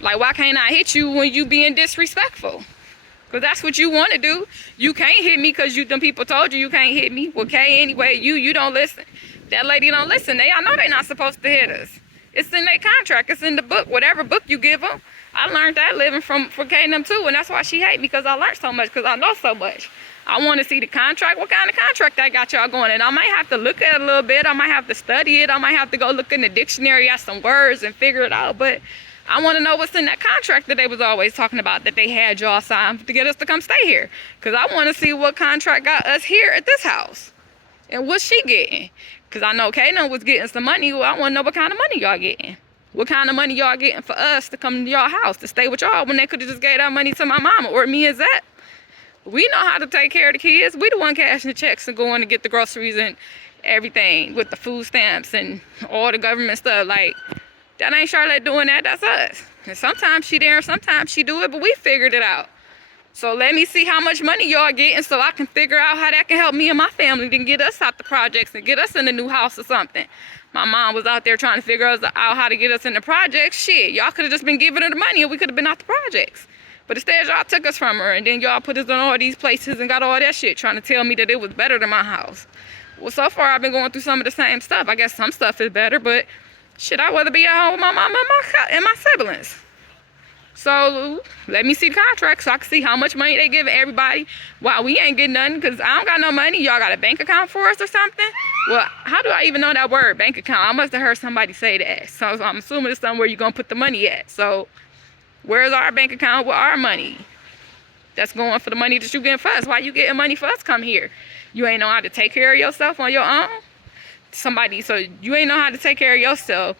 Like, why can't I hit you when you being disrespectful? Because that's what you want to do. You can't hit me because them people told you can't hit me. Well, okay, anyway, you don't listen. That lady don't listen. I know they're not supposed to hit us. It's in their contract. It's in the book. Whatever book you give them. I learned that living from them too, and that's why she hate me, because I learned so much, because I know so much. I want to see the contract. What kind of contract I got y'all going? And I might have to look at it a little bit. I might have to study it. I might have to go look in the dictionary at some words and figure it out. But I want to know what's in that contract that they was always talking about, that they had y'all sign to get us to come stay here. Because I want to see what contract got us here at this house. And what's she getting? Because I know Kanan was getting some money. Well, I want to know what kind of money y'all getting. What kind of money y'all getting for us to come to y'all house, to stay with y'all, when they could have just gave that money to my mama or me and Zach? We know how to take care of the kids. We the one cashing the checks and going to get the groceries and everything with the food stamps and all the government stuff. Like, that ain't Charlotte doing that, that's us. And sometimes she there, sometimes she do it, but we figured it out. So let me see how much money y'all getting, so I can figure out how that can help me and my family to get us out the projects and get us in a new house or something. My mom was out there trying to figure out how to get us in the projects. Shit, y'all could have just been giving her the money and we could have been out the projects. But instead, y'all took us from her, and then y'all put us in all these places and got all that shit, trying to tell me that it was better than my house. Well, so far, I've been going through some of the same stuff. I guess some stuff is better, but shit, I'd rather be at home with my mama and my siblings. So let me see the contract so I can see how much money they giving everybody while we ain't getting nothing, because I don't got no money. Y'all got a bank account for us or something? Well, how do I even know that word, bank account? I must have heard somebody say that. So I'm assuming it's somewhere you're going to put the money at. So where's our bank account with our money? That's going for the money that you getting for us. Why you getting money for us come here? You ain't know how to take care of yourself on your own? So you ain't know how to take care of yourself,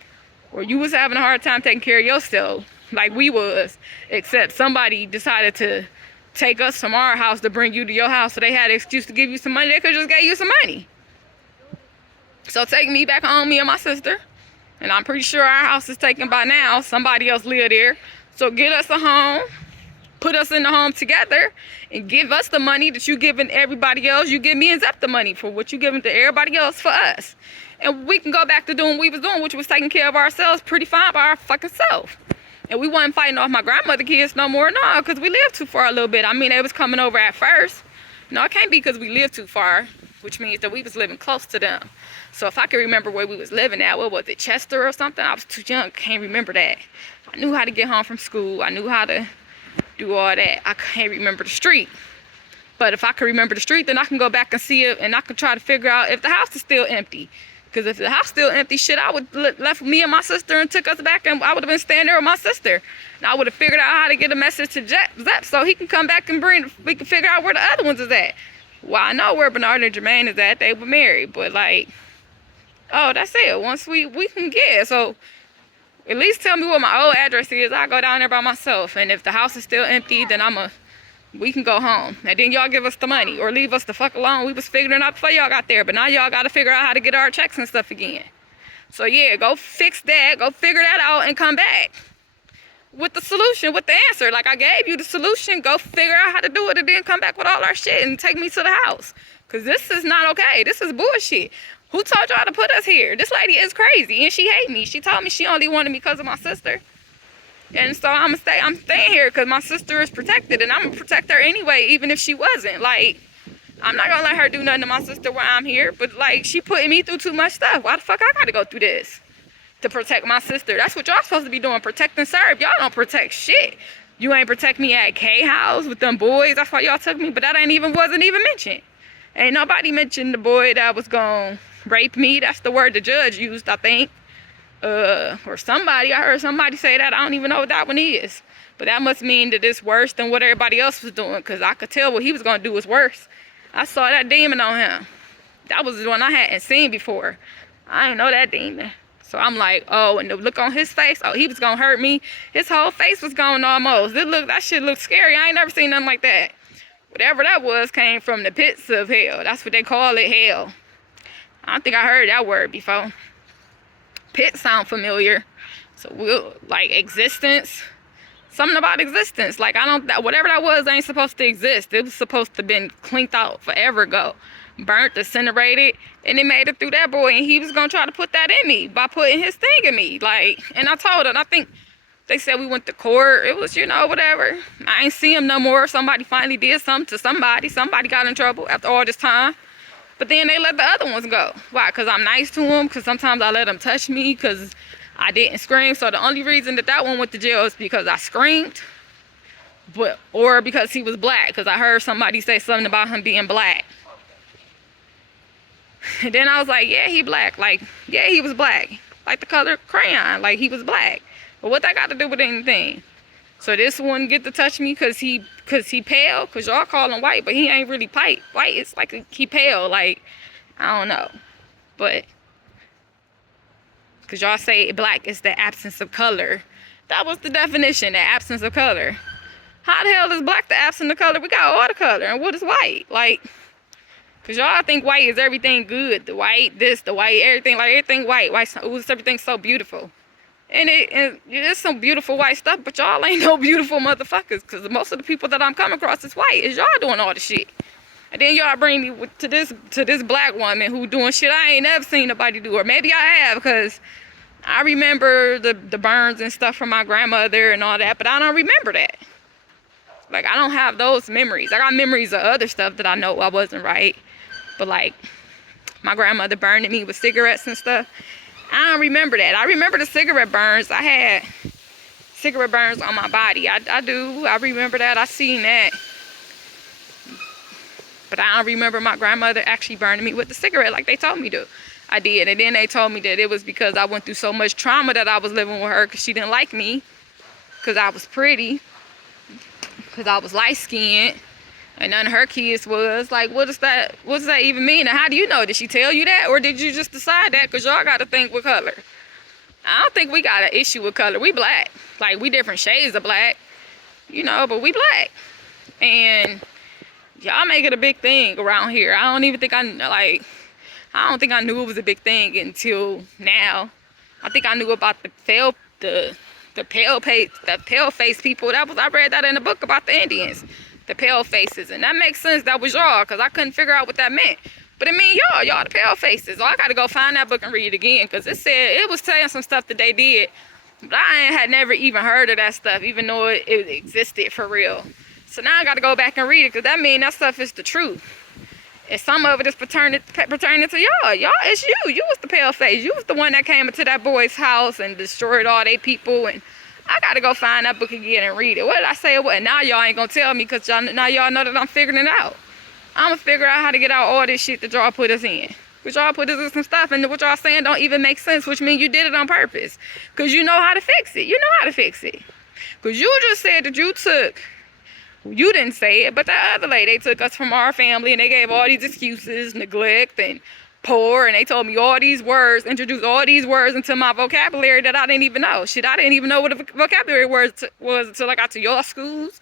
or you was having a hard time taking care of yourself like we was, except somebody decided to take us from our house to bring you to your house, so they had an excuse to give you some money. They could just gave you some money. So take me back home, me and my sister, and I'm pretty sure our house is taken by now. Somebody else live there. So get us a home, put us in the home together, and give us the money that you giving everybody else. You give me and Zep the money for what you giving to everybody else for us. And we can go back to doing what we was doing, which was taking care of ourselves pretty fine by our fucking self. And we wasn't fighting off my grandmother kids no more, no, because we lived too far a little bit. I mean, they was coming over at first. No, it can't be because we lived too far, which means that we was living close to them. So if I could remember where we was living at, what was it, Chester or something? I was too young, can't remember that. I knew how to get home from school. I knew how to do all that. I can't remember the street. But if I could remember the street, then I can go back and see it, and I can try to figure out if the house is still empty. Because if the house still empty, shit, I would left me and my sister and took us back, and I would have been staying there with my sister. And I would have figured out how to get a message to Zep so he can come back and we can figure out where the other ones is at. Well, I know where Bernard and Jermaine is at. They were married, but like, oh, that's it. Once we can get, so at least tell me what my old address is. I'll go down there by myself. And if the house is still empty, then we can go home. And then y'all give us the money or leave us the fuck alone. We was figuring it out before y'all got there, but now y'all got to figure out how to get our checks and stuff again. So yeah, go fix that. Go figure that out and come back with the solution, with the answer. Like, I gave you the solution. Go figure out how to do it and then come back with all our shit and take me to the house. Because this is not okay. This is bullshit. Who told y'all to put us here? This lady is crazy and she hate me. She told me she only wanted me because of my sister. And so I'm staying here because my sister is protected, and I'm going to protect her anyway, even if she wasn't. Like, I'm not going to let her do nothing to my sister while I'm here, but like, she putting me through too much stuff. Why the fuck I got to go through this to protect my sister? That's what y'all supposed to be doing, protect and serve. Y'all don't protect shit. You ain't protect me at K house with them boys. That's why y'all took me, but that wasn't even mentioned. Ain't nobody mentioned the boy that was going to rape me. That's the word the judge used, I think. Or somebody, I heard somebody say that. I don't even know what that one is, but that must mean that it's worse than what everybody else was doing, because I could tell what he was going to do was worse. I saw that demon on him. That was the one I hadn't seen before. I didn't know that demon. So I'm like, oh, and the look on his face, oh, he was going to hurt me. His whole face was gone almost. That shit looked scary. I ain't never seen nothing like that. Whatever that was came from the pits of hell. That's what they call it, hell. I don't think I heard that word before. Pit sound familiar. So like existence, something about existence. Like, whatever that was ain't supposed to exist. It was supposed to have been cleaned out forever ago, burnt, incinerated, and it made it through that boy, and he was gonna try to put that in me by putting his thing in me. Like, and I told him, I think They said we went to court. It was, you know, whatever. I ain't see him no more. Somebody finally did something to somebody. Somebody got in trouble after all this time. But then they let the other ones go. Why? Because I'm nice to them. Because sometimes I let them touch me. Because I didn't scream. So the only reason that one went to jail is because I screamed. Or because he was black. Because I heard somebody say something about him being black. And then I was like, yeah, he black. Like, yeah, he was black. Like the color crayon. Like, he was black. But what that got to do with anything? So this one get to touch me because he pale? Because y'all call him white, but he ain't really white. White, it's like he pale. Like, I don't know. But, because y'all say black is the absence of color. That was the definition, the absence of color. How the hell is black the absence of color? We got all the color. And what is white? Like, because y'all think white is everything good. The white, this, the white, everything. Like, everything white. White, ooh, everything's so beautiful. And it's some beautiful white stuff, but y'all ain't no beautiful motherfuckers. Because most of the people that I'm coming across is white. Is y'all doing all the shit. And then y'all bring me to this black woman who doing shit I ain't never seen nobody do. Or maybe I have, because I remember the burns and stuff from my grandmother and all that. But I don't remember that. Like, I don't have those memories. I got memories of other stuff that I know I wasn't right. But, like, my grandmother burning me with cigarettes and stuff. I don't remember that. I remember the cigarette burns. I had cigarette burns on my body. I do. I remember that. I seen that. But I don't remember my grandmother actually burning me with the cigarette like they told me to. I did. And then they told me that it was because I went through so much trauma that I was living with her because she didn't like me. Because I was pretty. Because I was light-skinned. And none of her kids was. Like, what does that even mean? And how do you know? Did she tell you that? Or did you just decide that? Because y'all got to think with color. I don't think we got an issue with color. We black. Like, we different shades of black. You know, but we black. And y'all make it a big thing around here. I don't think I knew it was a big thing until now. I think I knew about the pale face people. I read that in a book about the Indians. The pale faces, and that makes sense. That was y'all, because I couldn't figure out what that meant. But it mean y'all the pale faces. So I got to go find that book and read it again, because it was saying some stuff that they did, but I had never even heard of that stuff, even though it existed for real. So now I got to go back and read it, because that mean that stuff is the truth. And some of it is pertaining to y'all. Y'all, it's you. You was the pale face. You was the one that came into that boy's house and destroyed all they people. And I gotta go find that book again and read it. What did I say? What? Now y'all ain't gonna tell me, because now y'all know that I'm figuring it out. I'm gonna figure out how to get out all this shit that y'all put us in. Because y'all put us in some stuff, and what y'all saying don't even make sense, which means you did it on purpose. Because you know how to fix it. You know how to fix it. Because you just said that you didn't say it, but that other lady, they took us from our family, and they gave all these excuses, neglect, and poor, and they told me all these words, introduced all these words into my vocabulary that I didn't even know. Shit, I didn't even know what a vocabulary word was until I got to your schools.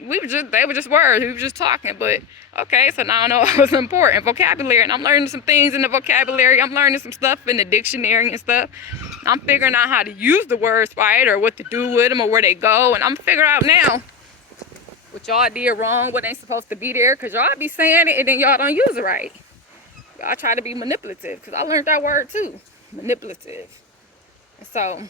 They were just words. We were just talking. But okay, so now I know it was important, vocabulary, and I'm learning some things in the vocabulary. I'm learning some stuff in the dictionary and stuff. I'm figuring out how to use the words right, or what to do with them, or where they go, and I'm figuring out now what y'all did wrong, what ain't supposed to be there, because y'all be saying it and then y'all don't use it right. I try to be manipulative, because I learned that word too, manipulative. And so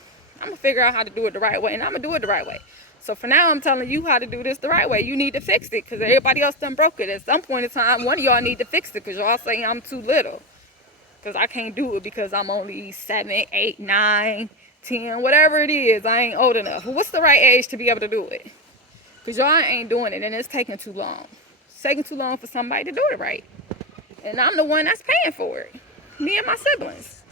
I'm gonna figure out how to do it the right way, and I'm gonna do it the right way. So for now, I'm telling you how to do this the right way. You need to fix it, because everybody else done broke it. At some point in time, one of y'all need to fix it, because y'all saying I'm too little, because I can't do it because I'm only 7, 8, 9, 10, whatever it is. I ain't old enough. Well, what's the right age to be able to do it? Because y'all ain't doing it, and it's taking too long. It's taking too long for somebody to do it right. And I'm the one that's paying for it. Me and my siblings.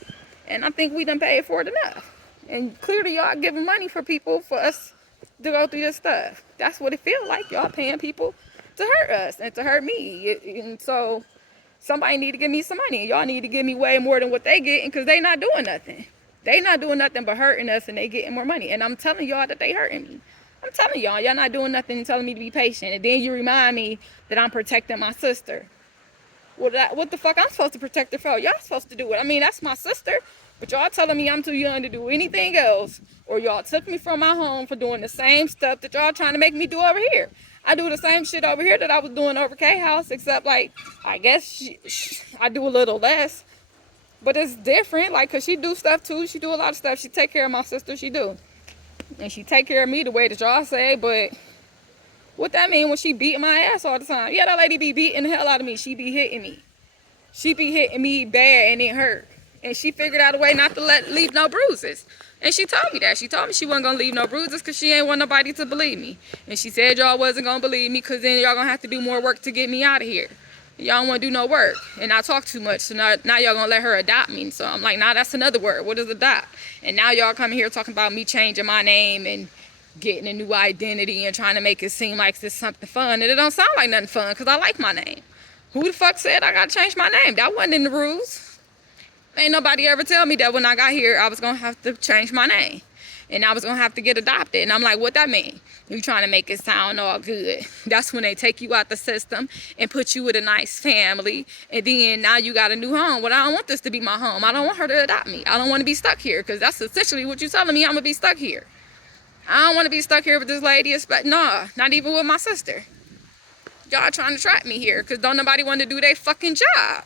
And I think we done paid for it enough. And clearly y'all giving money for people, for us to go through this stuff. That's what it feels like. Y'all paying people to hurt us and to hurt me. And so somebody need to give me some money. Y'all need to give me way more than what they getting, because they not doing nothing. They not doing nothing but hurting us, and they getting more money. And I'm telling y'all that they hurting me. I'm telling y'all not doing nothing and telling me to be patient. And then you remind me that I'm protecting my sister. Well, what the fuck I'm supposed to protect her for? Y'all supposed to do it. I mean, that's my sister. But y'all telling me I'm too young to do anything else. Or y'all took me from my home for doing the same stuff that y'all trying to make me do over here. I do the same shit over here that I was doing over K-House. Except, like, I guess I do a little less. But it's different. Like, because she do stuff, too. She do a lot of stuff. She take care of my sister. She do. And she take care of me the way that y'all say, but what that mean when she beating my ass all the time? Yeah, that lady be beating the hell out of me. She be hitting me. She be hitting me bad and it hurt. And she figured out a way not to leave no bruises. And she told me that. She told me she wasn't going to leave no bruises because she ain't want nobody to believe me. And she said y'all wasn't going to believe me because then y'all going to have to do more work to get me out of here. Y'all don't want to do no work. And I talk too much. So now y'all going to let her adopt me. So I'm like, nah, that's another word. What is adopt? And now y'all coming here talking about me changing my name and getting a new identity and trying to make it seem like it's something fun. And it don't sound like nothing fun because I like my name. Who the fuck said I got to change my name? That wasn't in the rules. Ain't nobody ever tell me that when I got here, I was going to have to change my name. And I was going to have to get adopted. And I'm like, what that mean? You trying to make it sound all good. That's when they take you out the system and put you with a nice family. And then now you got a new home. Well, I don't want this to be my home. I don't want her to adopt me. I don't want to be stuck here because that's essentially what you're telling me. I'm going to be stuck here. I don't want to be stuck here with this lady. Nah, not even with my sister. Y'all trying to trap me here because don't nobody want to do their fucking job.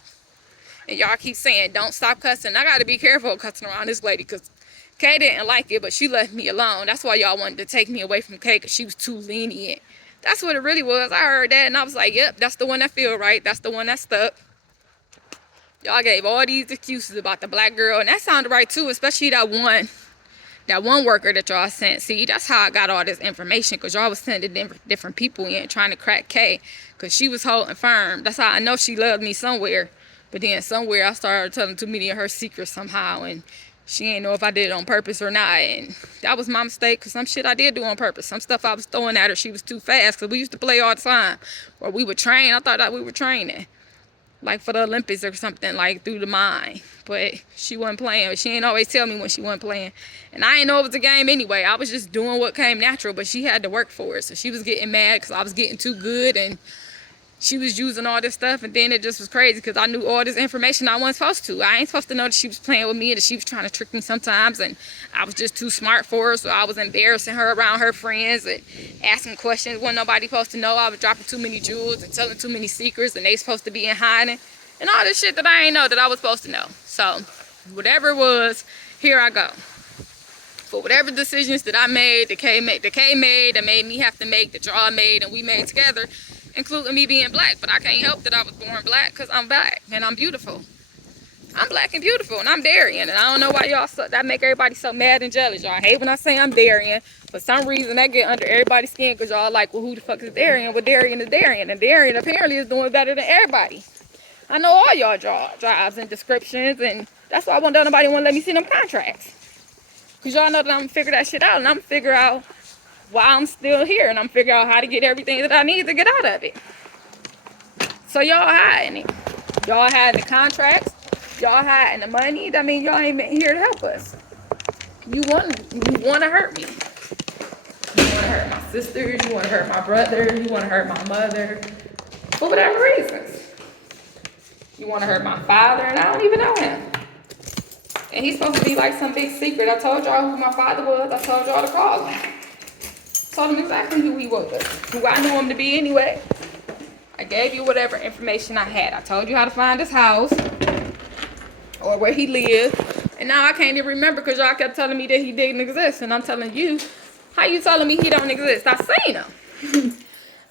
And y'all keep saying, don't stop cussing. I got to be careful cussing around this lady because Kay didn't like it, but she left me alone. That's why y'all wanted to take me away from Kay because she was too lenient. That's what it really was. I heard that and I was like, yep, that's the one that feel right. That's the one that stuck. Y'all gave all these excuses about the black girl. And that sounded right too, especially that one worker that y'all sent. See, that's how I got all this information because y'all was sending different people in trying to crack Kay because she was holding firm. That's how I know she loved me somewhere. But then somewhere I started telling too many of her secrets somehow, and she ain't know if I did it on purpose or not. And that was my mistake, because some shit I did do on purpose. Some stuff I was throwing at her, she was too fast, because we used to play all the time. Or we would train. I thought that we were training, like for the Olympics or something, like through the mind. But she wasn't playing. She ain't always tell me when she wasn't playing. And I ain't know it was a game anyway. I was just doing what came natural, but she had to work for it. So she was getting mad because I was getting too good, and she was using all this stuff, and then it just was crazy because I knew all this information I wasn't supposed to. I ain't supposed to know that she was playing with me and that she was trying to trick me sometimes, and I was just too smart for her, so I was embarrassing her around her friends and asking questions when nobody supposed to know. I was dropping too many jewels and telling too many secrets, and they supposed to be in hiding, and all this shit that I ain't know that I was supposed to know. So whatever it was, here I go. For whatever decisions that I made, that Kay made, that made me have to make, that y'all made, and we made together, including me being black. But I can't help that I was born black because I'm black and I'm beautiful. I'm black and beautiful, and I'm Darienne. And I don't know why y'all that make everybody so mad and jealous. Y'all hate when I say I'm Darienne. For some reason, that get under everybody's skin because y'all like, well, who the fuck is Darienne? Well, Darienne is Darienne. And Darienne apparently is doing better than everybody. I know all y'all jobs and descriptions, and that's why nobody want to let me see them contracts. Because y'all know that I'm going to figure that shit out, and I'm going to figure out why I'm still here, and I'm figure out how to get everything that I need to get out of it. So y'all hiding it. Y'all hiding the contracts. Y'all hiding the money. That means y'all ain't been here to help us. You want to hurt me. You want to hurt my sisters. You want to hurt my brother. You want to hurt my mother. For whatever reasons. You want to hurt my father, and I don't even know him. And he's supposed to be like some big secret. I told y'all who my father was. I told y'all to call him. Told him exactly who he was, who I knew him to be anyway. I gave you whatever information I had. I told you how to find his house or where he lived. And now I can't even remember because y'all kept telling me that he didn't exist. And I'm telling you, how you telling me he don't exist? I seen him.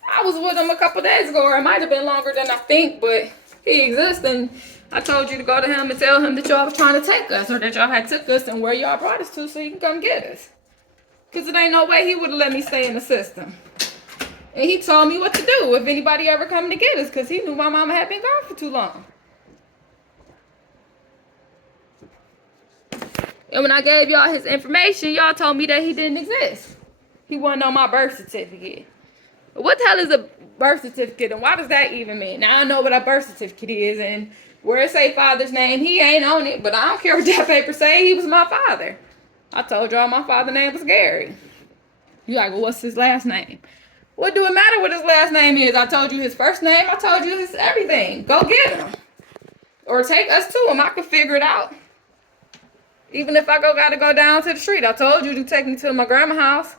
I was with him a couple days ago, or it might have been longer than I think, but he exists. And I told you to go to him and tell him that y'all was trying to take us, or that y'all had took us and where y'all brought us to so he can come get us. Because it ain't no way he would have let me stay in the system. And he told me what to do if anybody ever come to get us, because he knew my mama had been gone for too long. And when I gave y'all his information, y'all told me that he didn't exist. He wasn't on my birth certificate. What the hell is a birth certificate, and why does that even mean? Now I know what a birth certificate is, and where it say father's name, he ain't on it, but I don't care what that paper say, he was my father. I told y'all my father's name was Gary. You like, well, what's his last name? What do it matter what his last name is? I told you his first name. I told you his everything. Go get him. Or take us to him. I can figure it out. Even if I gotta go down to the street. I told you to take me to my grandma's house.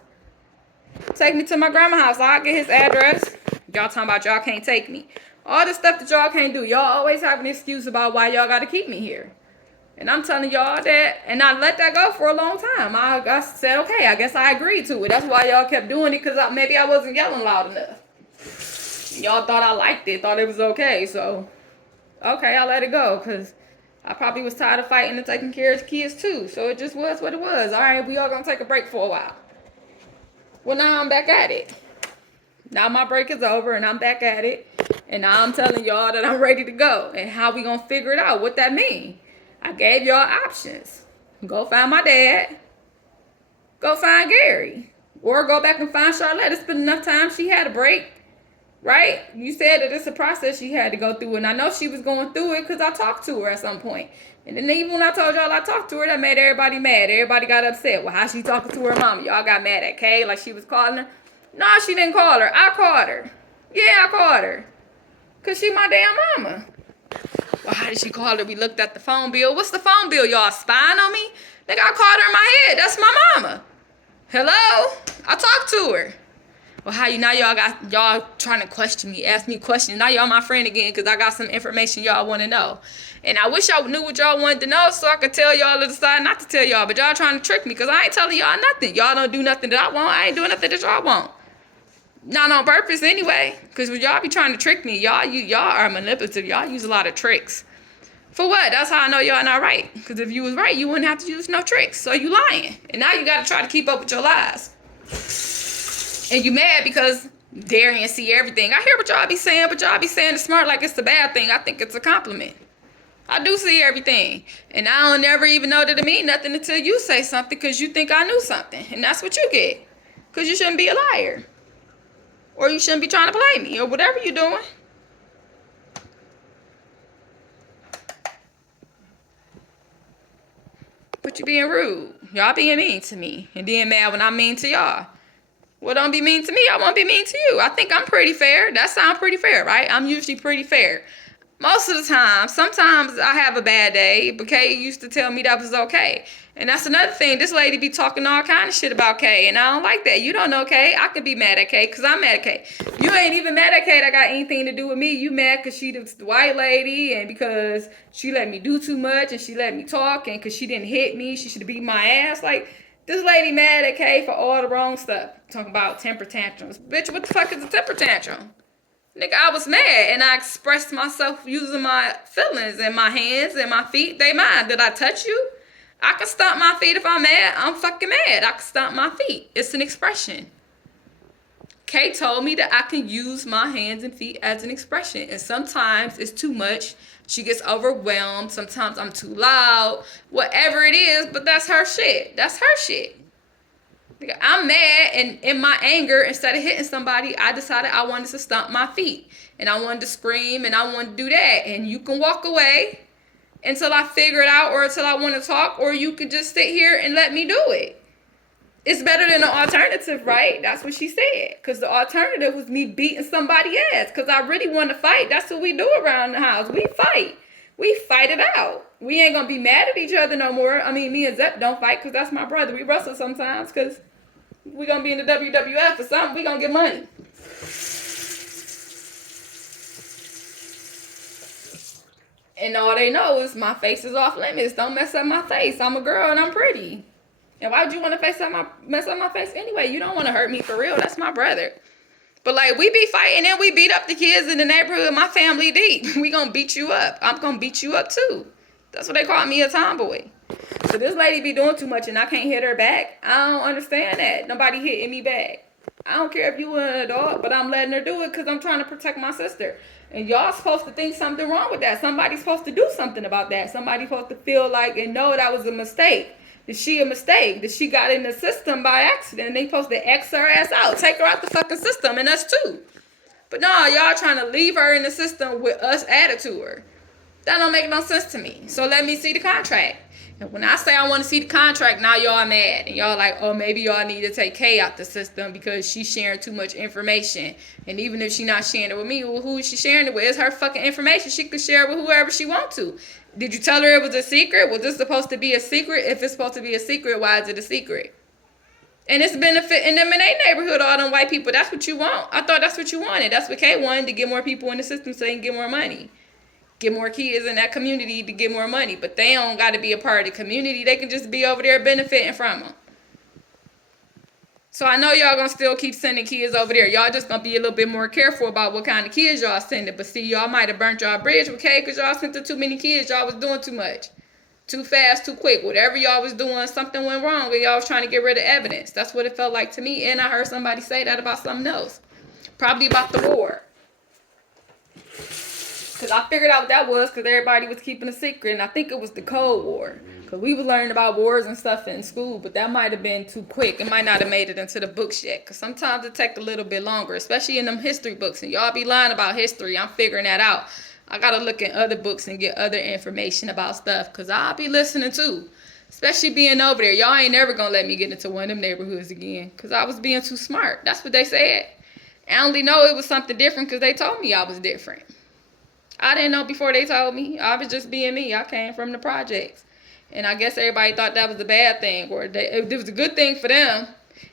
Take me to my grandma's house. I'll get his address. Y'all talking about y'all can't take me. All the stuff that y'all can't do. Y'all always have an excuse about why y'all gotta keep me here. And I'm telling y'all that, and I let that go for a long time. I said, okay, I guess I agreed to it. That's why y'all kept doing it, because maybe I wasn't yelling loud enough. Y'all thought I liked it, thought it was okay. So, okay, I let it go, because I probably was tired of fighting and taking care of kids too. So it just was what it was. All right, we all gonna take a break for a while. Well, now I'm back at it. Now my break is over and I'm back at it. And now I'm telling y'all that I'm ready to go. And how we gonna figure it out, what that mean. I gave y'all options. Go find my dad. Go find Gary. Or go back and find Charlotte. It's been enough time. She had a break. Right? You said that it's a process she had to go through. And I know she was going through it because I talked to her at some point. And then even when I told y'all I talked to her, that made everybody mad. Everybody got upset. Well, how she talking to her mama? Y'all got mad at Kay like she was calling her? No, she didn't call her. I called her. Yeah, I called her. Because she my damn mama. Well, how did she call her? We looked at the phone bill. What's the phone bill? Y'all spying on me? Nigga, I called her in my head. That's my mama. Hello? I talked to her. Well, how you now y'all trying to question me, ask me questions. Now y'all my friend again because I got some information y'all want to know. And I wish y'all knew what y'all wanted to know so I could tell y'all to decide not to tell y'all. But y'all trying to trick me because I ain't telling y'all nothing. Y'all don't do nothing that I want. I ain't doing nothing that y'all want. Not on purpose anyway. Because when y'all be trying to trick me, y'all are manipulative. Y'all use a lot of tricks. For what? That's how I know y'all not right. Because if you was right, you wouldn't have to use no tricks. So you lying. And now you got to try to keep up with your lies. And you mad because Darienne see everything. I hear what y'all be saying, but y'all be saying it's smart like it's a bad thing. I think it's a compliment. I do see everything. And I don't never even know that it mean nothing until you say something because you think I knew something. And that's what you get. Because you shouldn't be a liar. Or you shouldn't be trying to play me or whatever you're doing. But you being rude. Y'all being mean to me. And then mad when I'm mean to y'all. Well, don't be mean to me. I won't be mean to you. I think I'm pretty fair. That sounds pretty fair, right? I'm usually pretty fair. Most of the time. Sometimes I have a bad day, but Kay used to tell me that was okay. And that's another thing. This lady be talking all kind of shit about Kay, and I don't like that. You don't know Kay. I could be mad at Kay because I'm mad at Kay. You ain't even mad at Kay that got anything to do with me. You mad because she the white lady and because she let me do too much and she let me talk and because she didn't hit me. She should have beat my ass. Like, this lady mad at Kay for all the wrong stuff. Talking about temper tantrums. Bitch, what the fuck is a temper tantrum? Nigga, I was mad and I expressed myself using my feelings and my hands and my feet. They mine. Did I touch you? I can stomp my feet if I'm mad. I'm fucking mad. I can stomp my feet. It's an expression. Kay told me that I can use my hands and feet as an expression. And sometimes it's too much. She gets overwhelmed. Sometimes I'm too loud. Whatever it is, but that's her shit. That's her shit. I'm mad, and in my anger, instead of hitting somebody, I decided I wanted to stomp my feet. And I wanted to scream, and I wanted to do that. And you can walk away until I figure it out or until I want to talk, or you can just sit here and let me do it. It's better than the alternative, right? That's what she said. Because the alternative was me beating somebody ass. Because I really want to fight. That's what we do around the house. We fight. We fight it out. We ain't going to be mad at each other no more. I mean, me and Zep don't fight because that's my brother. We wrestle sometimes because we going to be in the WWF or something. We going to get money. And all they know is my face is off limits. Don't mess up my face. I'm a girl and I'm pretty. And why would you want to mess up my face anyway? You don't want to hurt me for real. That's my brother. But like, we be fighting and we beat up the kids in the neighborhood. My family deep. We gonna beat you up. I'm gonna beat you up too. That's what they call me, a tomboy. So this lady be doing too much and I can't hit her back. I don't understand that. Nobody hitting me back. I don't care if you were an adult, but I'm letting her do it because I'm trying to protect my sister. And y'all supposed to think something wrong with that. Somebody's supposed to do something about that. Somebody's supposed to feel like and know that was a mistake. Is she a mistake? That she got in the system by accident and they supposed to X her ass out. Take her out the fucking system and us too. But no, y'all trying to leave her in the system with us added to her. That don't make no sense to me. So let me see the contract. And when I say I want to see the contract, now y'all mad. And y'all like, oh, maybe y'all need to take Kay out the system because she's sharing too much information. And even if she's not sharing it with me, well, who is she sharing it with? It's her fucking information. She could share it with whoever she wants to. Did you tell her it was a secret? Was this supposed to be a secret? If it's supposed to be a secret, why is it a secret? And it's benefiting them in their neighborhood, all them white people. That's what you want. I thought that's what you wanted. That's what Kay wanted, to get more people in the system so they can get more money. get more kids in that community to get more money. But they don't got to be a part of the community. They can just be over there benefiting from them. So I know y'all gonna still keep sending kids over there. Y'all just gonna be a little bit more careful about what kind of kids y'all sending. But see, y'all might have burnt y'all bridge with K because y'all sent too many kids. Y'all was doing too much. Too fast, too quick. Whatever y'all was doing, something went wrong and y'all was trying to get rid of evidence. That's what it felt like to me. And I heard somebody say that about something else. Probably about the war. Because I figured out what that was because everybody was keeping a secret. And I think it was the Cold War. Because we were learning about wars and stuff in school. But that might have been too quick. It might not have made it into the books yet. Because sometimes it takes a little bit longer. Especially in them history books. And y'all be lying about history. I'm figuring that out. I got to look in other books and get other information about stuff. Because I'll be listening too. Especially being over there. Y'all ain't never going to let me get into one of them neighborhoods again. Because I was being too smart. That's what they said. I only know it was something different because they told me I was different. I didn't know before they told me. I was just being me. I came from the projects. And I guess everybody thought that was a bad thing. Or it was a good thing for them.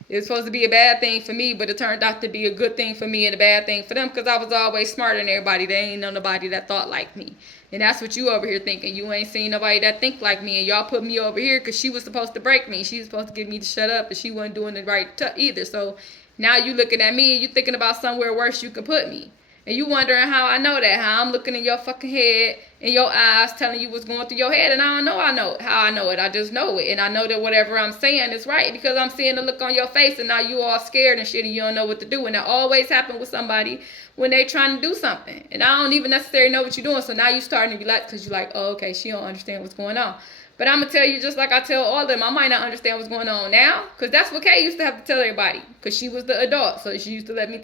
It was supposed to be a bad thing for me. But it turned out to be a good thing for me and a bad thing for them. Because I was always smarter than everybody. They ain't know nobody that thought like me. And that's what you over here thinking. You ain't seen nobody that think like me. And y'all put me over here because she was supposed to break me. She was supposed to get me to shut up. And she wasn't doing it right either. So now you looking at me and you thinking about somewhere worse you could put me. And you wondering how I know that, how I'm looking in your fucking head, in your eyes, telling you what's going through your head, and I don't know how I know it. I just know it. And I know that whatever I'm saying is right because I'm seeing the look on your face, and now you all scared and shit, and you don't know what to do. And that always happens with somebody when they trying to do something. And I don't even necessarily know what you're doing, so now you starting to be like, because you're like, oh, okay, she don't understand what's going on. But I'm going to tell you just like I tell all of them, I might not understand what's going on now, because that's what Kay used to have to tell everybody, because she was the adult, so she used to let me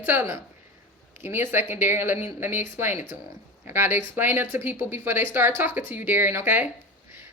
tell them. Give me a second, Darienne. Let me explain it to them. I got to explain it to people before they start talking to you, Darienne, okay?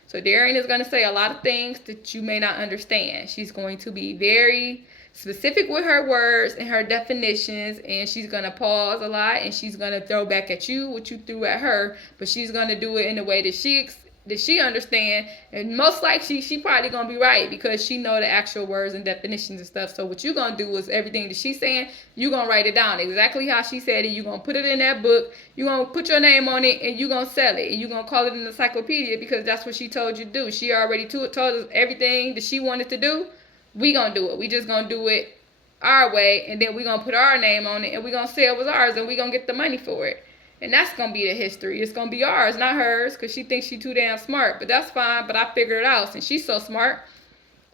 So Darienne is going to say a lot of things that you may not understand. She's going to be very specific with her words and her definitions, and she's going to pause a lot, and she's going to throw back at you what you threw at her, but she's going to do it in a way that she understand, and most likely she probably gonna be right because she know the actual words and definitions and stuff. So what you gonna do is everything that she's saying, you gonna write it down exactly how she said it. You gonna put it in that book. You gonna put your name on it, and you gonna sell it. And you gonna call it an encyclopedia because that's what she told you to do. She already told us everything that she wanted to do. We gonna do it. We just gonna do it our way, and then we gonna put our name on it, and we gonna say it was ours, and we gonna get the money for it. And that's going to be the history. It's going to be ours, not hers, because she thinks she's too damn smart. But that's fine, but I figured it out. Since she's so smart,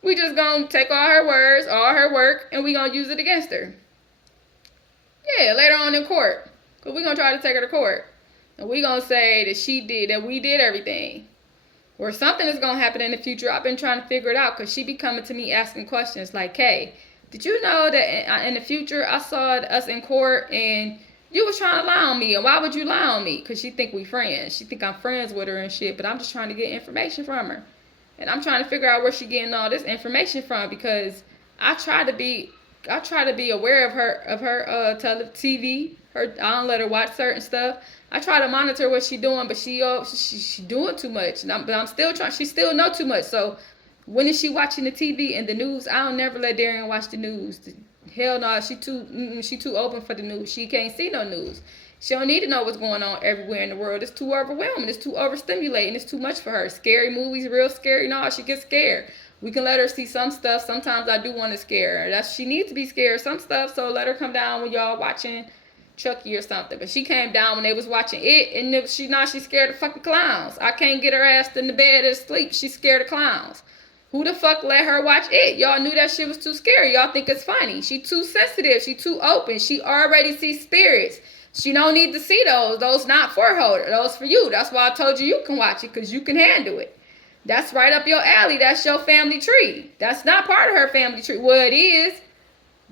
we just going to take all her words, all her work, and we going to use it against her. Yeah, later on in court. Because we going to try to take her to court. And we going to say that we did everything. Or something is going to happen in the future. I've been trying to figure it out because she be coming to me asking questions like, hey, did you know that in the future I saw us in court and you was trying to lie on me, and why would you lie on me? Because she think we friends. She think I'm friends with her and shit, but I'm just trying to get information from her. And I'm trying to figure out where she getting all this information from because I try to be aware of her TV. I don't let her watch certain stuff. I try to monitor what she doing, but she doing too much. But I'm still trying. She still know too much. So when is she watching the TV and the news? I don't never let Darienne watch the news. Hell no, she too open for the news. She can't see no news. She don't need to know what's going on everywhere in the world. It's too overwhelming. It's too overstimulating. It's too much for her. Scary movies, real scary. No, she gets scared. We can let her see some stuff. Sometimes I do want to scare her. She needs to be scared some stuff. So let her come down when y'all watching Chucky or something. But she came down when they was watching it, and she's scared of fucking clowns. I can't get her ass in the bed to sleep. She's scared of clowns. Who the fuck let her watch it? Y'all knew that shit was too scary. Y'all think it's funny. She too sensitive. She too open. She already sees spirits. She don't need to see those. Those not for her. Those for you. That's why I told you can watch it, because you can handle it. That's right up your alley. That's your family tree. That's not part of her family tree. Well, it is,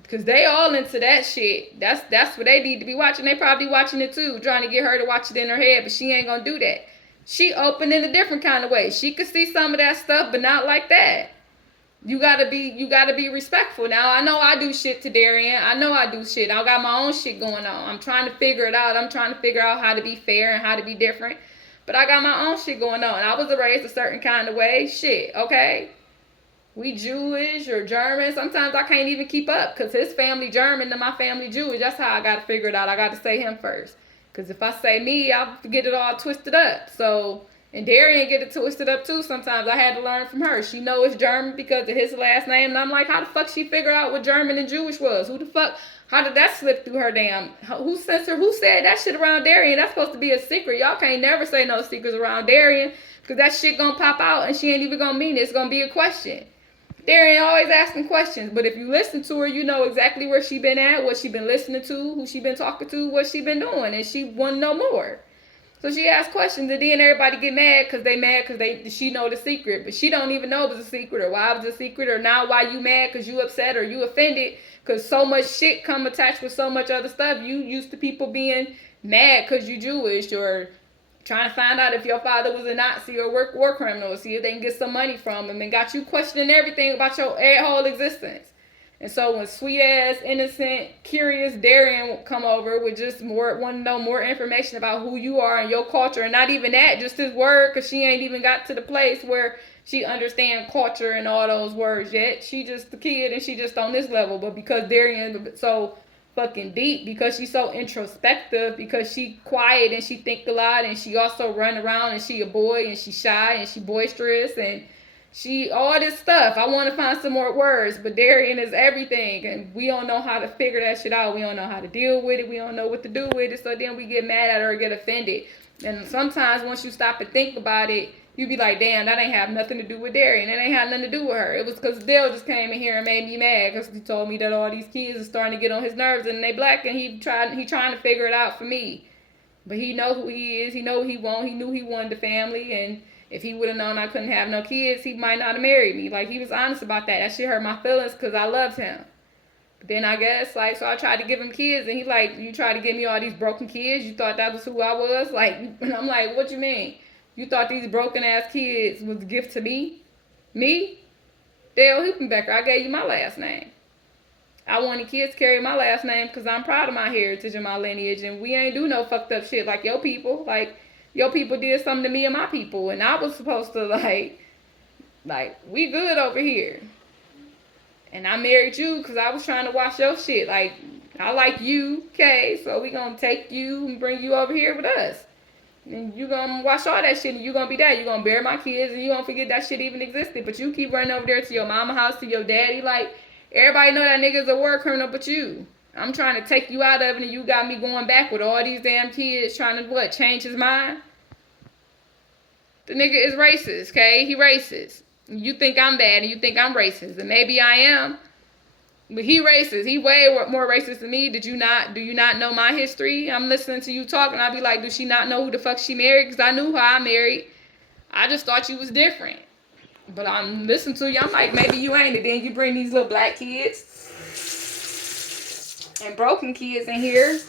because they all into that shit. That's what they need to be watching. They probably watching it too, trying to get her to watch it in her head, but she ain't gonna do that. She open in a different kind of way. She could see some of that stuff, but not like that. You gotta be respectful. Now, I know I do shit to Darienne. I know I do shit. I got my own shit going on. I'm trying to figure it out. I'm trying to figure out how to be fair and how to be different. But I got my own shit going on. I was raised a certain kind of way. Shit, okay? We Jewish or German. Sometimes I can't even keep up because his family German and my family Jewish. That's how I got to figure it out. I got to say him first. Because if I say me, I'll get it all twisted up. So, and Darienne get it twisted up too sometimes. I had to learn from her. She know it's German because of his last name. And I'm like, how the fuck she figure out what German and Jewish was? Who the fuck? How did that slip through her damn? Who censored? Who said that shit around Darienne? That's supposed to be a secret. Y'all can't never say no secrets around Darienne. Because that shit gonna pop out and she ain't even gonna mean it. It's gonna be a question. Darienne always asking questions, but if you listen to her, you know exactly where she been at, what she been listening to, who she been talking to, what she been doing, and she want to know more. So she asks questions, and then everybody get mad because she know the secret, but she don't even know it was a secret or why it was a secret or now why you mad because you upset or you offended because so much shit come attached with so much other stuff. You used to people being mad because you Jewish or trying to find out if your father was a Nazi or war criminal, see if they can get some money from him, and got you questioning everything about your whole existence. And so when sweet ass, innocent, curious Darienne come over with just want to know more information about who you are and your culture, and not even that, just his word, because she ain't even got to the place where she understand culture and all those words yet. She just the kid and she just on this level. But because Darienne so fucking deep, because she's so introspective, because she quiet and she think a lot, and she also run around and she a boy and she shy and she boisterous and she all this stuff. I want to find some more words, but Darienne is everything, and we don't know how to figure that shit out. We don't know how to deal with it. We don't know what to do with it. So then we get mad at her or get offended. And sometimes once you stop and think about it, you be like, damn, that ain't have nothing to do with Darienne. That ain't had nothing to do with her. It was because Dale just came in here and made me mad because he told me that all these kids are starting to get on his nerves and they black, and he trying to figure it out for me. But he know who he is. He know what he want. He knew he wanted the family, and if he would have known I couldn't have no kids, he might not have married me. Like, he was honest about that. That shit hurt my feelings because I loved him. But then I guess, like, so I tried to give him kids, and he like, you tried to give me all these broken kids? You thought that was who I was? Like, and I'm like, what you mean? You thought these broken ass kids was a gift to me? Me? Dale Huppenbecker, I gave you my last name. I wanted kids to carry my last name because I'm proud of my heritage and my lineage, and we ain't do no fucked up shit like your people. Like, your people did something to me and my people, and I was supposed to like we good over here. And I married you because I was trying to watch your shit. Like, I like you, okay? So we gonna take you and bring you over here with us. And you gonna watch all that shit, and you gonna be there. You gonna bury my kids, and you gonna forget that shit even existed. But you keep running over there to your mama house, to your daddy. Like, everybody know that nigga's a war criminal but you. I'm trying to take you out of it, and you got me going back with all these damn kids trying to, what, change his mind? The nigga is racist, okay? He racist. You think I'm bad, and you think I'm racist, and maybe I am. But he racist. He way more racist than me. Do you not know my history? I'm listening to you talk, and I'll be like, does she not know who the fuck she married? Because I knew who I married. I just thought you was different. But I'm listening to you. I'm like, maybe you ain't. And then you bring these little black kids and broken kids in here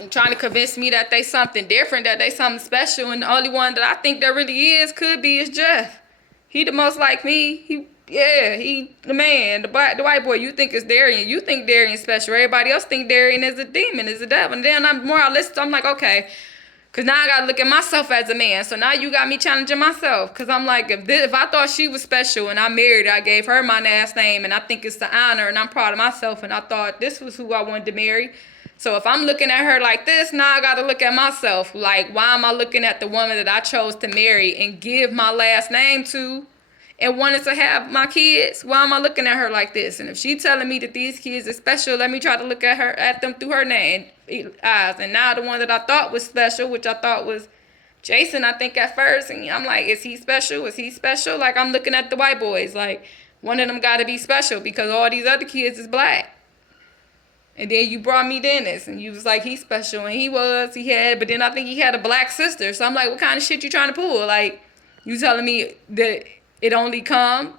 and trying to convince me that they something different, that they something special. And the only one that I think that really could be is Jeff. He the most like me. He the man, the white boy. You think it's Darienne. You think Darienne's special. Everybody else think Darienne is a demon, is a devil. And then I'm like, okay. Because now I got to look at myself as a man. So now you got me challenging myself. Because I'm like, if I thought she was special and I married her, I gave her my last name, and I think it's the honor, and I'm proud of myself, and I thought this was who I wanted to marry. So if I'm looking at her like this, now I got to look at myself. Like, why am I looking at the woman that I chose to marry and give my last name to and wanted to have my kids? Why am I looking at her like this? And if she telling me that these kids are special, let me try to look at them through her name eyes. And now the one that I thought was special, which I thought was Jason, I think at first, and I'm like, is he special? Is he special? Like, I'm looking at the white boys, like, one of them got to be special because all these other kids is black. And then you brought me Dennis, and you was like, he's special, and but then I think he had a black sister. So I'm like, what kind of shit you trying to pull? Like, you telling me that it only come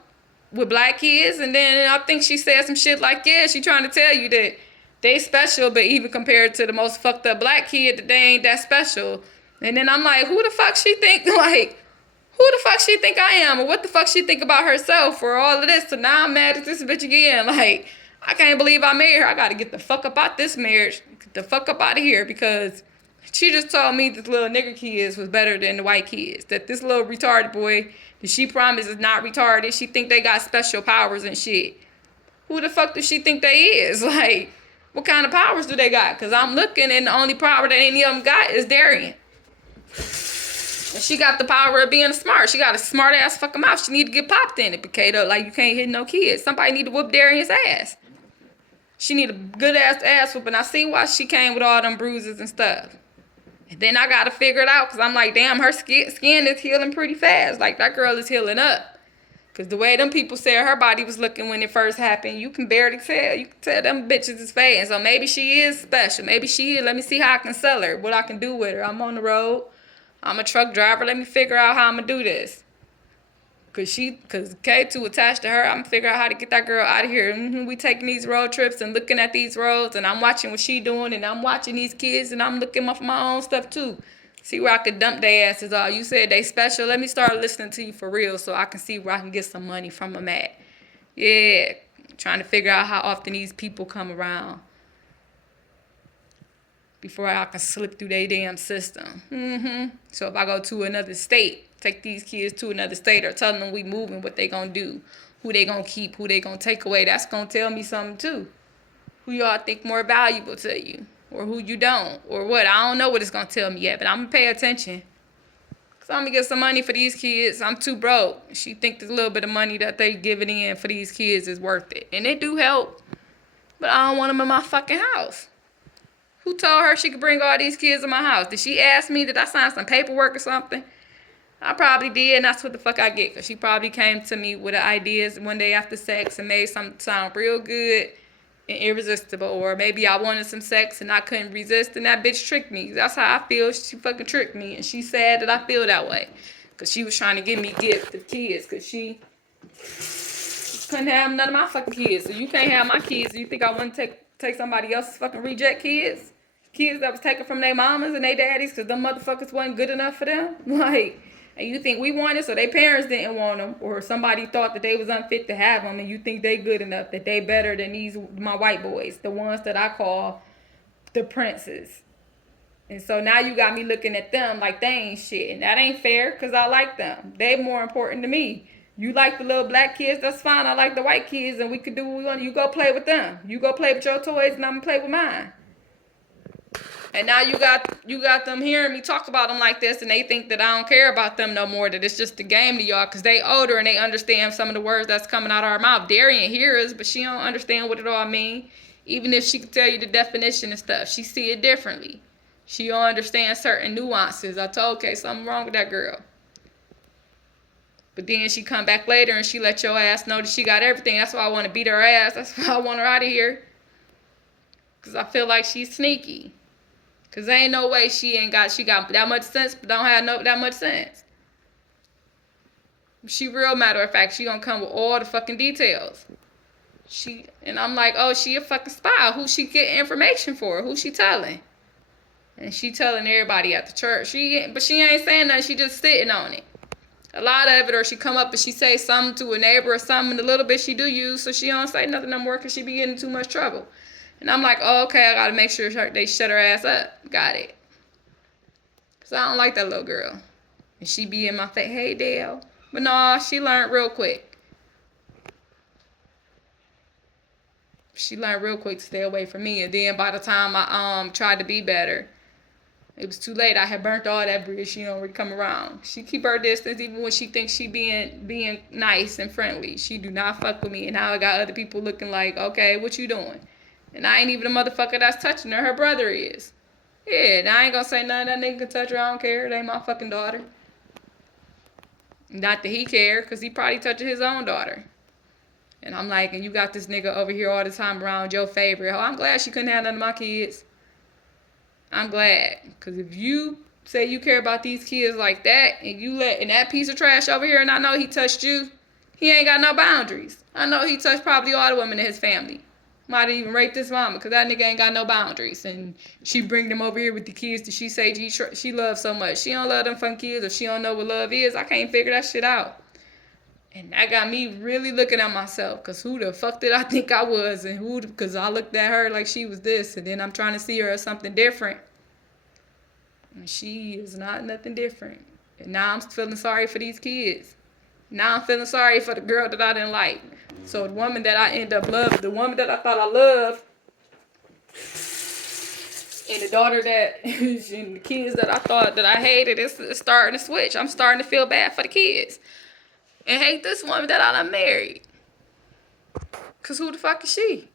with black kids? And then I think she said some shit like, yeah, she trying to tell you that they special, but even compared to the most fucked up black kid, that they ain't that special. And then I'm like, who the fuck she think I am? Or what the fuck she think about herself for all of this? So now I'm mad at this bitch again. Like, I can't believe I married her. I got to get the fuck up out this marriage. Get the fuck up out of here, because she just told me that the little nigger kids was better than the white kids. That this little retarded boy that she promised is not retarded. She think they got special powers and shit. Who the fuck does she think they is? Like, What kind of powers do they got? Because I'm looking and the only power that any of them got is Darienne. And she got the power of being smart. She got a smart ass fucking mouth. She need to get popped in it, Potato. Like, you can't hit no kids. Somebody need to whoop Darienne's ass. She need a good ass whooping. I see why she came with all them bruises and stuff. And then I got to figure it out because I'm like, damn, her skin is healing pretty fast. Like, that girl is healing up. Because the way them people said her body was looking when it first happened, you can barely tell. You can tell them bitches is fading. So maybe she is special. Maybe she is. Let me see how I can sell her, what I can do with her. I'm on the road. I'm a truck driver. Let me figure out how I'm going to do this. Because K2 attached to her, I'm going to figure out how to get that girl out of here. We taking these road trips and looking at these roads, and I'm watching what she doing, and I'm watching these kids, and I'm looking for my own stuff too. See where I could dump their asses all. You said they special. Let me start listening to you for real so I can see where I can get some money from them at. Yeah, trying to figure out how often these people come around before I can slip through their damn system. So if I go to another state, take these kids to another state or tell them we moving, what they gonna do, who they gonna keep, who they gonna take away, that's gonna tell me something too. Who y'all think more valuable to you or who you don't or what. I don't know what it's gonna tell me yet, but I'm gonna pay attention. Cause I'm gonna get some money for these kids. I'm too broke. She think the little bit of money that they giving in for these kids is worth it. And it do help, but I don't want them in my fucking house. Who told her she could bring all these kids in my house? Did she ask me? Did I sign some paperwork or something? I probably did, and that's what the fuck I get. Because she probably came to me with the ideas one day after sex and made something sound real good and irresistible. Or maybe I wanted some sex and I couldn't resist, and that bitch tricked me. That's how I feel. She fucking tricked me, and she's sad that I feel that way. Because she was trying to give me gifts of kids. Because she couldn't have none of my fucking kids. So you can't have my kids. You think I want to take somebody else's fucking reject kids? Kids that was taken from their mamas and their daddies because them motherfuckers wasn't good enough for them? Like, and you think we wanted, so their parents didn't want them, or somebody thought that they was unfit to have them, and you think they good enough, that they better than my white boys, the ones that I call the princes. And so now you got me looking at them like they ain't shit, and that ain't fair because I like them. They more important to me. You like the little black kids, that's fine. I like the white kids, and we can do what we want. You go play with them. You go play with your toys, and I'm gonna play with mine. And now you got them hearing me talk about them like this, and they think that I don't care about them no more, that it's just a game to y'all because they older and they understand some of the words that's coming out of our mouth. Darienne hears, but she don't understand what it all mean. Even if she could tell you the definition and stuff, she see it differently. She don't understand certain nuances. I told Kay something wrong with that girl. But then she come back later and she let your ass know that she got everything. That's why I want to beat her ass. That's why I want her out of here. Because I feel like she's sneaky. Because there ain't no way she got that much sense, but don't have that much sense. She real matter of fact, she gonna come with all the fucking details. And I'm like, oh, she a fucking spy. Who she get information for? Who she telling? And she telling everybody at the church. But she ain't saying nothing, she just sitting on it. A lot of it, or she come up and she say something to a neighbor or something, and a little bit she do use, so she don't say nothing no more because she be getting too much trouble. And I'm like, oh, okay, I got to make sure they shut her ass up. Got it. Because I don't like that little girl. And she be in my face, hey, Dale. But no, she learned real quick. She learned real quick to stay away from me. And then by the time I tried to be better, it was too late. I had burnt all that bridge. She don't really come around. She keep her distance even when she thinks she being nice and friendly. She do not fuck with me. And now I got other people looking like, okay, what you doing? And I ain't even the motherfucker that's touching her. Her brother is. Yeah, and I ain't gonna say nothing that nigga can touch her. I don't care. It ain't my fucking daughter. Not that he care, because he probably touching his own daughter. And I'm like, and you got this nigga over here all the time around your favorite. Oh, I'm glad she couldn't have none of my kids. I'm glad. Because if you say you care about these kids like that, and that piece of trash over here, and I know he touched you, he ain't got no boundaries. I know he touched probably all the women in his family. Might even rape this mama because that nigga ain't got no boundaries. And she bring them over here with the kids that she say she loves so much. She don't love them fun kids, or she don't know what love is. I can't figure that shit out. And that got me really looking at myself, because who the fuck did I think I was? And because I looked at her like she was this, and then I'm trying to see her as something different. And she is not nothing different. And now I'm feeling sorry for these kids. Now I'm feeling sorry for the girl that I didn't like. So the woman that I end up loving, the woman that I thought I loved, And the daughter that, and the kids that I thought that I hated is starting to switch. I'm starting to feel bad for the kids. And hate this woman that I done married. Because who the fuck is she?